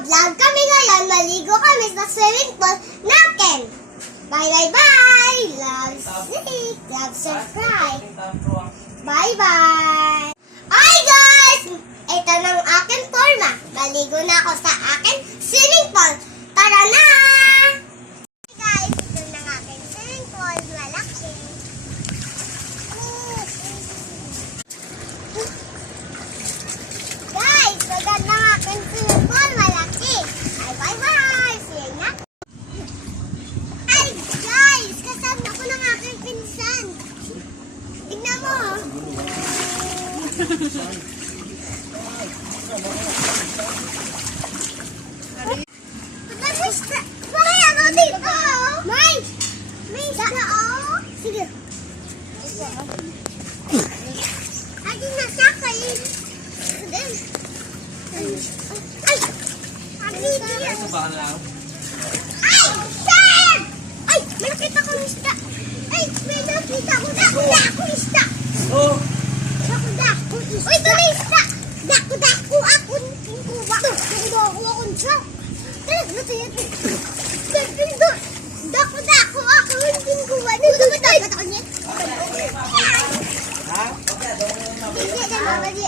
Mag-vlog kami ngayon. Maligo kami sa swimming pool natin. Bye, bye, bye. Love, stick. Love, subscribe. Bye, bye. Hi, guys! Ito ng aking forma. Maligo na ako sa aking swimming pool. Tara na! Hi, guys! Ito ng aking swimming pool. Malaki. Guys, maganda ng aking swimming pool. Malaki. Bye, bye, bye. See you next. Hi, guys! Kasama ko ng aking pinsan. Tignan mo. May ano dito? May isda, oh. Sige. Ay, nasakay. Ay! Ano ba lang? Ay! Sir! Ay! May nakita kong isda. Ay! May nakita ko. Dako isda. Oh! Dako isda. Uy, ito na isda. Dako ako. Kuha. Dako ako siya. Dako ako. Hindi kuha. Dito ba tayo? Ha? Hindi.